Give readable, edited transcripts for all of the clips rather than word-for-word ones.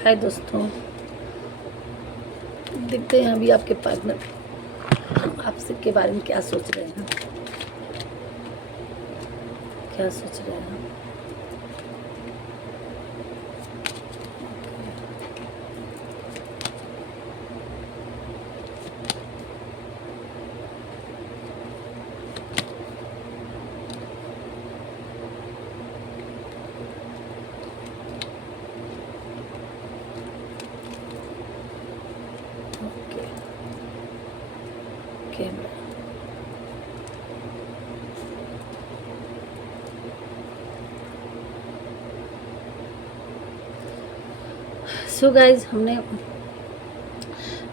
हाय दोस्तों, देखते हैं अभी आपके पार्टनर आपसे के बारे में क्या सोच रहे हैं। क्या सोच रहे हैं? Okay, camera. सो गाइज, हमने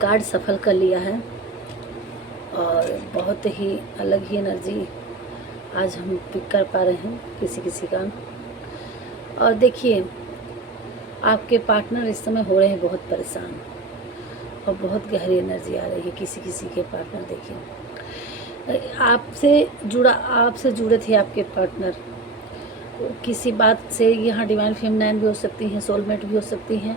कार्ड सफल कर लिया है और बहुत ही अलग ही एनर्जी आज हम पिक कर पा रहे हैं किसी किसी का। और देखिए, आपके पार्टनर इस समय हो रहे हैं बहुत परेशान और बहुत गहरी एनर्जी आ रही है किसी किसी के पार्टनर। देखिए, आपसे जुड़े थे आपके पार्टनर किसी बात से। यहाँ डिवाइन फेमिनाइन भी हो सकती हैं, सोलमेट भी हो सकती हैं,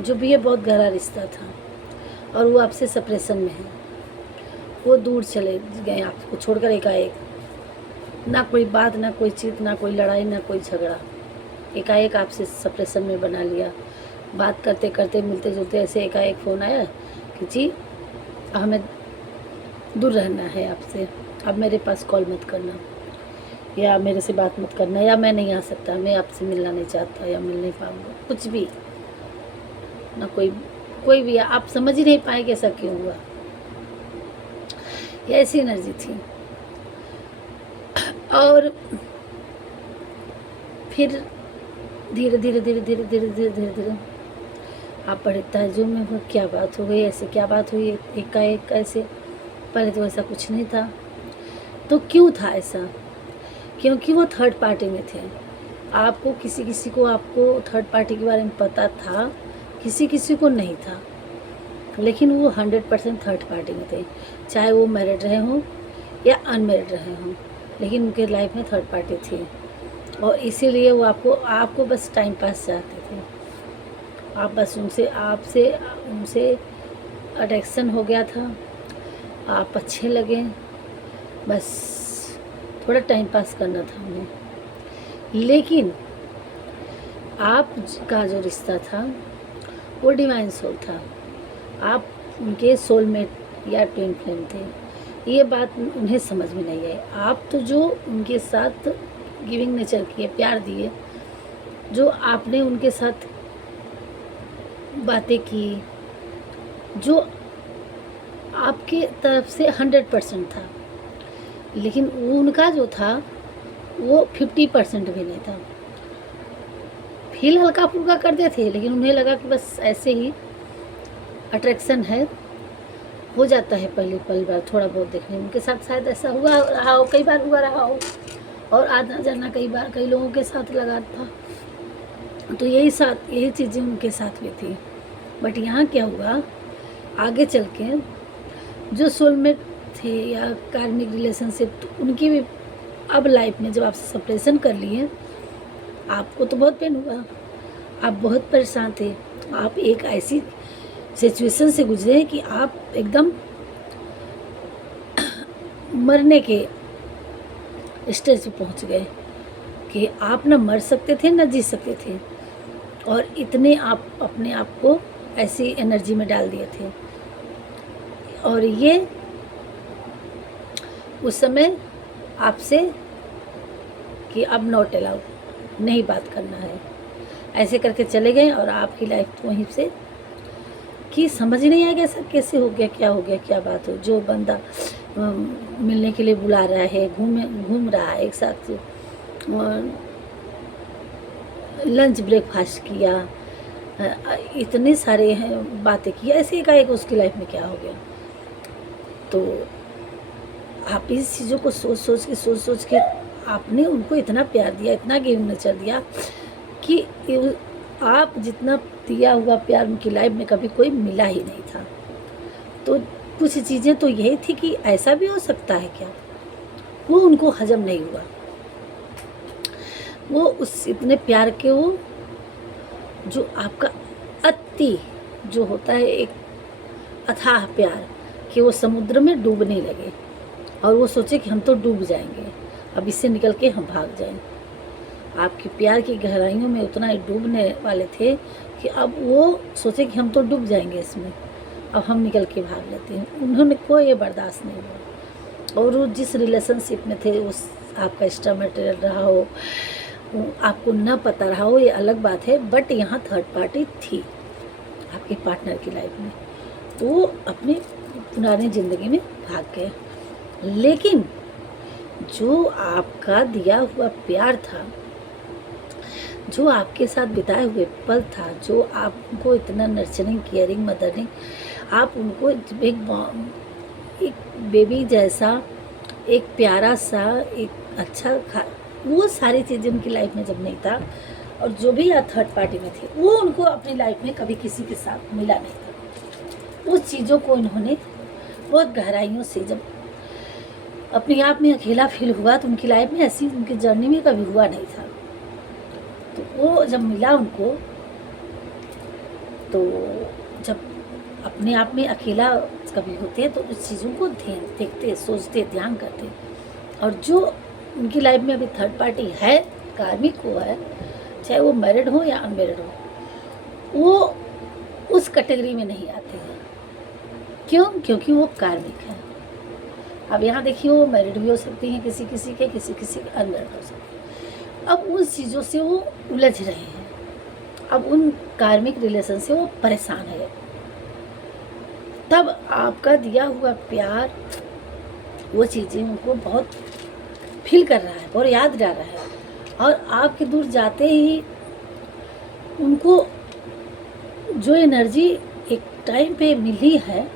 जो भी है बहुत गहरा रिश्ता था और वो आपसे सेपरेशन में है। वो दूर चले गए आपको छोड़कर एकाएक। ना कोई बात, ना कोई चीत, ना कोई लड़ाई, ना कोई झगड़ा, एकाएक आपसे सेपरेशन में बना लिया। बात करते करते मिलते जुलते ऐसे एकाएक फ़ोन आया कि जी हमें दूर रहना है आपसे, अब मेरे पास कॉल मत करना, या मेरे से बात मत करना, या मैं नहीं आ सकता, मैं आपसे मिलना नहीं चाहता, या मिल नहीं पाऊँगा, कुछ भी ना। कोई भी आप समझ ही नहीं पाए कि ऐसा क्यों हुआ। ये ऐसी एनर्जी थी। और फिर धीरे धीरे धीरे धीरे धीरे धीरे धीरे धीरे आप बड़े ताज्जुब में हो, क्या बात हो गई, ऐसे क्या बात हुई एकाएक ऐसे। पहले तो ऐसा कुछ नहीं था। तो क्यों था ऐसा? क्योंकि वो थर्ड पार्टी में थे। आपको किसी को आपको थर्ड पार्टी के बारे में पता था, किसी किसी को नहीं था, लेकिन वो 100% थर्ड पार्टी में थे। चाहे वो मैरिड रहे हों या अनमैरिड रहे हों, लेकिन उनके लाइफ में थर्ड पार्टी थी और इसीलिए वो आपको बस टाइम पास चाहते थे। आप बस उनसे अट्रैक्शन हो गया था, आप अच्छे लगे, बस थोड़ा टाइम पास करना था उन्हें। लेकिन आपका जो रिश्ता था वो डिवाइन सोल था। आप उनके सोलमेट या ट्विन फ्लेम थे। ये बात उन्हें समझ में नहीं आई। आप तो जो उनके साथ गिविंग नेचर किए, प्यार दिए, जो आपने उनके साथ बातें की, जो आपके तरफ से 100% था, लेकिन उनका जो था वो 50% भी नहीं था। फील हल्का फुल्का करते थे, लेकिन उन्हें लगा कि बस ऐसे ही अट्रैक्शन है, हो जाता है पहली बार थोड़ा बहुत देखने में। उनके साथ शायद ऐसा हुआ रहा हो, कई बार हुआ रहा हो, और आना जाना कई लोगों के साथ लगा था। तो यही चीज़ें उनके साथ भी थी। बट यहाँ क्या हुआ, आगे चल के जो सोलमेट थे या कार्मिक रिलेशनशिप, तो उनकी भी अब लाइफ में जब आपसे सेपरेशन कर लिए, आपको तो बहुत पेन हुआ, आप बहुत परेशान थे। आप एक ऐसी सिचुएशन से गुजरे हैं कि आप एकदम मरने के स्टेज पे पहुंच गए कि आप ना मर सकते थे ना जी सकते थे, और इतने आप अपने आप को ऐसी एनर्जी में डाल दिए थे। और ये उस समय आपसे कि अब नॉट अलाउड, नहीं बात करना है, ऐसे करके चले गए। और आपकी लाइफ वहीं से कि समझ ही नहीं आएगा ऐसा कैसे हो गया, क्या बात हो। जो बंदा मिलने के लिए बुला रहा है, घूम रहा है, एक साथ लंच ब्रेकफास्ट किया, इतने सारे बातें की, ऐसे एकाएक उसकी लाइफ में क्या हो गया। तो आप इस चीज़ों को सोच के आपने उनको इतना प्यार दिया, इतना गिव नेचर दिया कि आप जितना दिया हुआ प्यार उनकी लाइफ में कभी कोई मिला ही नहीं था। तो कुछ चीज़ें तो यही थी कि ऐसा भी हो सकता है क्या, वो उनको हजम नहीं हुआ। वो उस इतने प्यार के वो जो आपका अति जो होता है एक अथाह प्यार, कि वो समुद्र में डूबने लगे और वो सोचे कि हम तो डूब जाएंगे, अब इससे निकल के हम भाग जाएं। आपके प्यार की गहराइयों में उतना ही डूबने वाले थे कि अब वो सोचे कि हम तो डूब जाएंगे इसमें, अब हम निकल के भाग लेते हैं। उन्होंने कोई ये बर्दाश्त नहीं हुआ। और वो जिस रिलेशनशिप में थे, उस आपका एक्स्ट्रा मटेरियल रहा हो, आपको न पता रहा हो, ये अलग बात है, बट यहाँ थर्ड पार्टी थी आपके पार्टनर की लाइफ में, तो वो अपनी पुरानी ज़िंदगी में भाग गए। लेकिन जो आपका दिया हुआ प्यार था, जो आपके साथ बिताए हुए पल था, जो आपको इतना नर्चरिंग, केयरिंग, मदरिंग, आप उनको एक बेबी जैसा, एक प्यारा सा, एक अच्छा वो सारी चीज़ें उनकी लाइफ में जब नहीं था, और जो भी या थर्ड पार्टी में थे, वो उनको अपनी लाइफ में कभी किसी के साथ मिला नहीं था। उस चीज़ों को इन्होंने बहुत गहराइयों से, जब अपने आप में अकेला फील हुआ, तो उनकी लाइफ में ऐसी उनकी जर्नी में कभी हुआ नहीं था। तो वो जब मिला उनको, तो जब अपने आप में अकेला कभी होते हैं, तो उस चीज़ों को देखते, सोचते, ध्यान करते। और जो उनकी लाइफ में अभी थर्ड पार्टी है, कार्मिक हो है, चाहे वो मैरिड हो या अनमैरिड हो, वो उस कैटेगरी में नहीं आते हैं। क्यों? क्योंकि वो कार्मिक है। अब यहाँ देखिए, वो मैरिड भी हो सकती हैं किसी किसी के अनमैरिड हो सकते हैं। अब उन चीज़ों से वो उलझ रहे हैं, अब उन कार्मिक रिलेशन से वो परेशान है। तब आपका दिया हुआ प्यार, वो चीज़ें उनको बहुत फील कर रहा है और याद जा रहा है, और आपके दूर जाते ही उनको जो एनर्जी एक टाइम पे मिली है,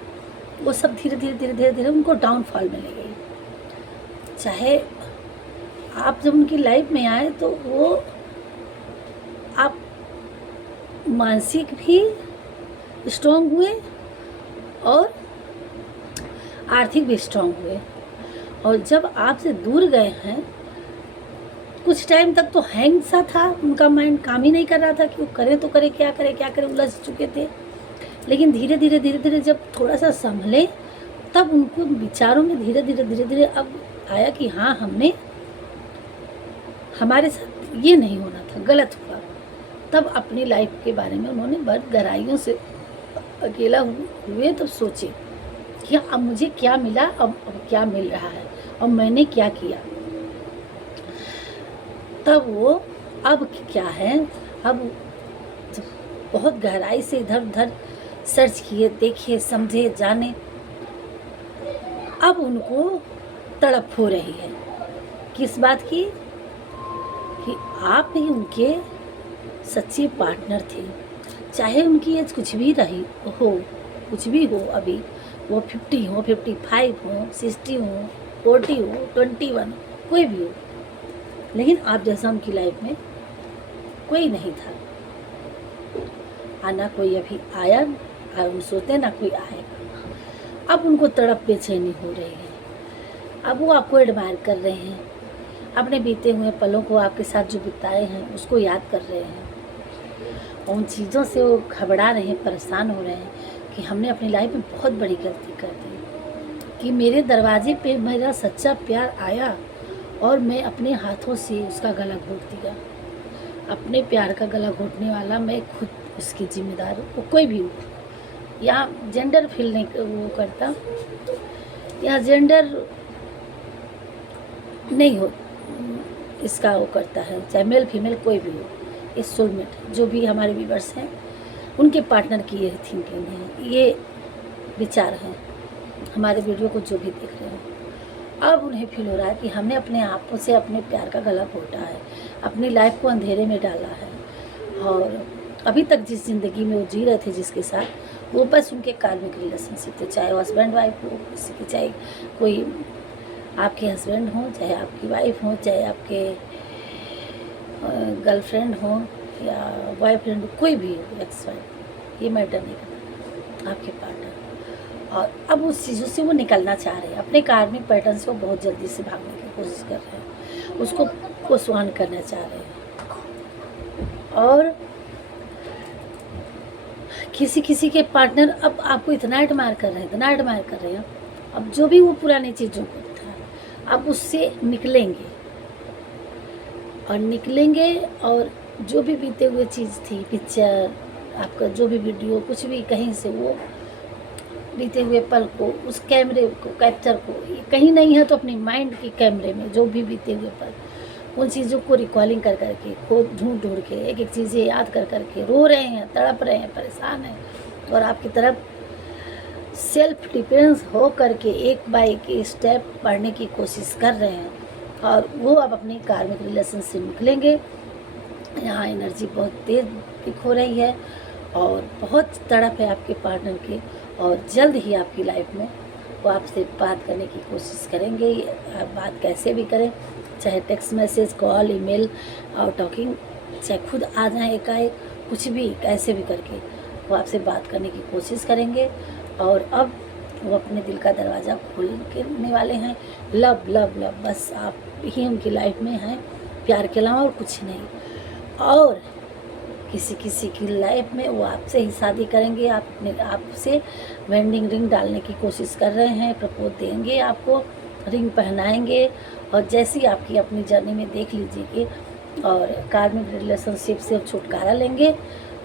वो सब धीरे धीरे उनको डाउनफॉल में ले गई। चाहे आप जब उनकी लाइफ में आए, तो वो आप मानसिक भी स्ट्रॉन्ग हुए और आर्थिक भी स्ट्रॉन्ग हुए। और जब आपसे दूर गए हैं, कुछ टाइम तक तो हैंग सा था, उनका माइंड काम ही नहीं कर रहा था कि वो करें तो करें, क्या करें, उलझ चुके थे। लेकिन धीरे धीरे जब थोड़ा सा संभले, तब उनको विचारों में धीरे धीरे अब आया कि हाँ, हमारे साथ ये नहीं होना था, गलत हुआ। तब अपनी लाइफ के बारे में उन्होंने बहुत गहराइयों से अकेला हुए, तब सोचे कि अब मुझे क्या मिला, अब क्या मिल रहा है, और मैंने क्या किया। तब वो अब क्या है, अब जब बहुत गहराई से इधर उधर सर्च किए, देखे, समझे, जाने, अब उनको तड़प हो रही है किस बात की, कि आप ही उनके सच्चे पार्टनर थे। चाहे उनकी एज कुछ भी रही हो, कुछ भी हो, अभी वो 50 हो, 55 हो, 60 हो, 40 हो, 21, कोई भी हो, लेकिन आप जैसा उनकी लाइफ में कोई नहीं था। ना कोई अभी आया, हम सोचते ना कोई आएगा। अब उनको तड़प बेचैनी हो रही है। अब वो आपको एडमायर कर रहे हैं, अपने बीते हुए पलों को आपके साथ जो बिताए हैं उसको याद कर रहे हैं, और उन चीज़ों से वो घबरा रहे हैं, परेशान हो रहे हैं कि हमने अपनी लाइफ में बहुत बड़ी गलती कर दी, कि मेरे दरवाजे पे मेरा सच्चा प्यार आया और मैं अपने हाथों से उसका गला घोट दिया। अपने प्यार का गला घोटने वाला मैं खुद उसकी जिम्मेदार हूँ। वो कोई भी हो, या जेंडर फील नहीं वो करता, या जेंडर नहीं हो इसका वो करता है, चाहे मेल फीमेल कोई भी हो, इस सोलमेट जो भी हमारे व्यूअर्स हैं, उनके पार्टनर की ये थिंकिंग है, ये विचार है हमारे वीडियो को जो भी देख रहे हैं। अब उन्हें फील हो रहा है कि हमने अपने आप से अपने प्यार का गला घोटा है, अपनी लाइफ को अंधेरे में डाला है, और अभी तक जिस ज़िंदगी में वो जी रहे थे जिसके साथ, वो बस उनके कार्मिक रिलेशनशिप थे, चाहे हस्बैंड वाइफ हो, किसी की, चाहे कोई आपके हस्बैंड हो, चाहे आपकी वाइफ हो, चाहे आपके गर्लफ्रेंड हो या बॉयफ्रेंड हो, कोई भी हो, एक्स वाइफ, ये मैटर नहीं करता, आपके पार्टनर। और अब उस चीज़ों से वो निकलना चाह रहे हैं, अपने कार्मिक पैटर्न से वो बहुत जल्दी से भागने की कोशिश कर रहे हैं, उसको पोस्टपोन करना चाह रहे हैं। और किसी किसी के पार्टनर अब आपको इतना एडमायर कर रहे हैं, इतना एडमायर कर रहे हैं, अब जो भी वो पुरानी चीज़ों को था अब उससे निकलेंगे और निकलेंगे, और जो भी बीते हुए चीज़ थी, पिक्चर आपका जो भी वीडियो कुछ भी कहीं से वो बीते हुए पल को, उस कैमरे को, कैप्चर को, ये कहीं नहीं है तो अपनी माइंड की कैमरे में जो भी बीते हुए पल, उन चीज़ों को रिकॉलिंग कर करके, खोद ढूंढ ढूंढ के, एक एक चीज़ें याद कर करके रो रहे हैं, तड़प रहे हैं, परेशान हैं, और आपकी तरफ सेल्फ डिपेंस हो करके एक बाय एक स्टेप बढ़ने की कोशिश कर रहे हैं, और वो अब अपनी कार्मिक रिलेशन से निकलेंगे। यहाँ एनर्जी बहुत तेज पिक हो रही है और बहुत तड़प है आपके पार्टनर की, और जल्द ही आपकी लाइफ में वो आपसे बात करने की कोशिश करेंगे। आप बात कैसे भी करें, चाहे टेक्स्ट मैसेज, कॉल, ईमेल और टॉकिंग, चाहे खुद आ जाए एकाएक, कुछ भी कैसे भी करके वो आपसे बात करने की कोशिश करेंगे। और अब वो अपने दिल का दरवाज़ा खोलने वाले हैं। लव लव लव, बस आप ही उनकी लाइफ में हैं, प्यार के अलावा और कुछ नहीं। और किसी किसी की लाइफ में वो आपसे ही शादी करेंगे, आप अपने आपसे वेडिंग रिंग डालने की कोशिश कर रहे हैं, प्रपोज देंगे, आपको रिंग पहनाएंगे, और जैसी आपकी अपनी जर्नी में देख लीजिए कि और कार्मिक रिलेशनशिप से छुटकारा लेंगे,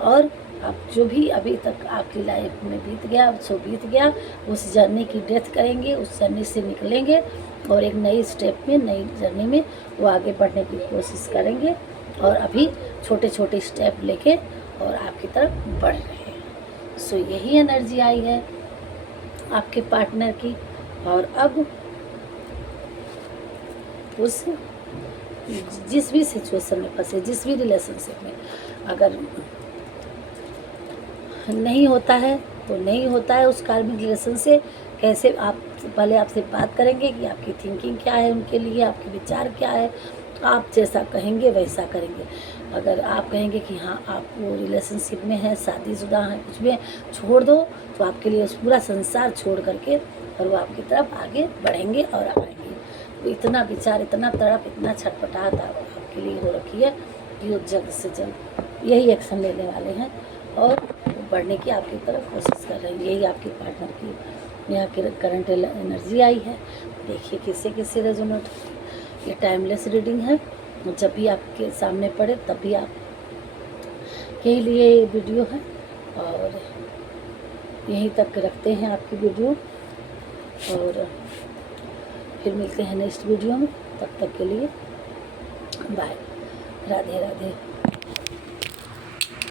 और आप जो भी अभी तक आपकी लाइफ में बीत गया सो बीत गया, उस जर्नी की डेथ करेंगे, उस जर्नी से निकलेंगे, और एक नई स्टेप में, नई जर्नी में वो आगे बढ़ने की कोशिश करेंगे, और अभी छोटे छोटे स्टेप लेके और आपकी तरफ बढ़ रहे हैं। सो यही एनर्जी आई है आपके पार्टनर की। और अब उस जिस भी सिचुएशन में फंसे, जिस भी रिलेशनशिप में, अगर नहीं होता है तो नहीं होता है, उस कार्मिक रिलेशन से कैसे आप पहले आपसे बात करेंगे कि आपकी थिंकिंग क्या है उनके लिए, आपके विचार क्या है, आप जैसा कहेंगे वैसा करेंगे। अगर आप कहेंगे कि हाँ आप वो रिलेशनशिप में हैं, शादीशुदा हैं, कुछ भी है, छोड़ दो, तो आपके लिए पूरा संसार छोड़ करके और वो आपकी तरफ आगे बढ़ेंगे और आएंगे। तो इतना विचार, इतना तड़प, इतना छटपटाहट आपके लिए हो रखी है कि वो जल्द से जल्द यही एक्शन लेने वाले हैं और बढ़ने की आपकी तरफ कोशिश कर रहे हैं। यही आपके पार्टनर की यहाँ की करंट एनर्जी आई है। देखिए किससे किससे रेजोनेट। ये टाइमलेस रीडिंग है, जब भी आपके सामने पड़े तब भी आप के लिए ये वीडियो है, और यहीं तक रखते हैं आपकी वीडियो, और फिर मिलते हैं नेक्स्ट वीडियो में। तब तक के लिए बाय, राधे राधे।